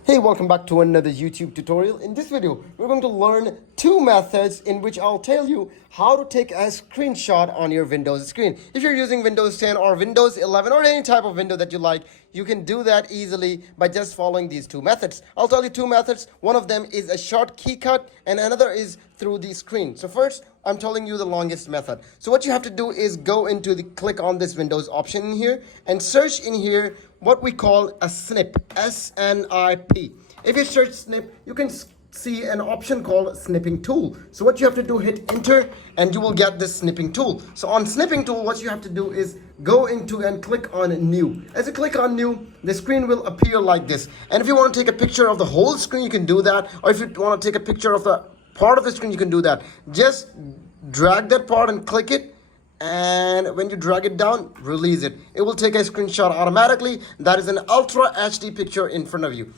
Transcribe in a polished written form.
Hey, welcome back to another YouTube tutorial. In this video, we're going to learn two methods in which I'll tell you how to take a screenshot on your Windows screen. If you're using Windows 10 or Windows 11 or any type of window that you like, you can do that easily by just following these two methods. I'll tell you two methods. One of them is a short key cut and another is through the screen. So first, I'm telling you the longest method. So what you have to do is go into the click on this Windows option in here and search in here what we call a snip, S-N-I-P. If you search snip, you can see an option called snipping tool. So what you have to do, hit enter and you will get this snipping tool. So on snipping tool, what you have to do is go into and click on new. As you click on new, the screen will appear like this. And if you want to take a picture of the whole screen, you can do that. Or if you want to take a picture of a part of the screen, you can do that. Just drag that part and click it, and when you drag it down, release it. It will take a screenshot automatically. That is an Ultra HD picture in front of you.